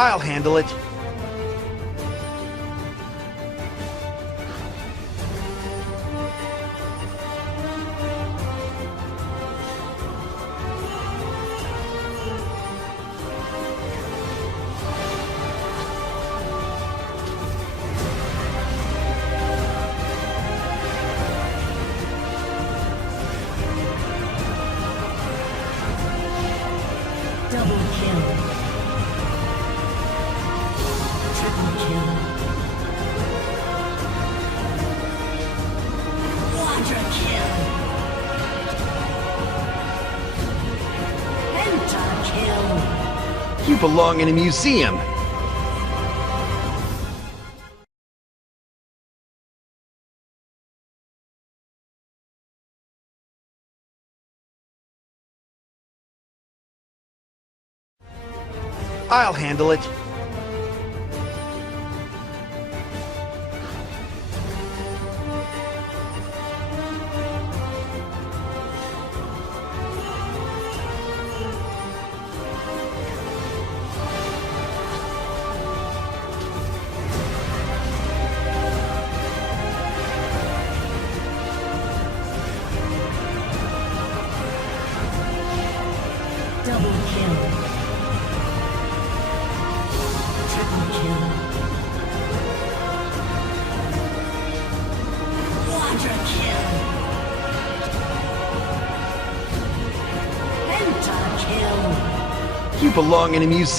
I'll handle it. Double kill. Triple kill. Quadra kill. Penta kill. You belong in a museum. I'll handle it. Double kill. Triple kill. Quadra kill. Penta kill. You belong in a museum.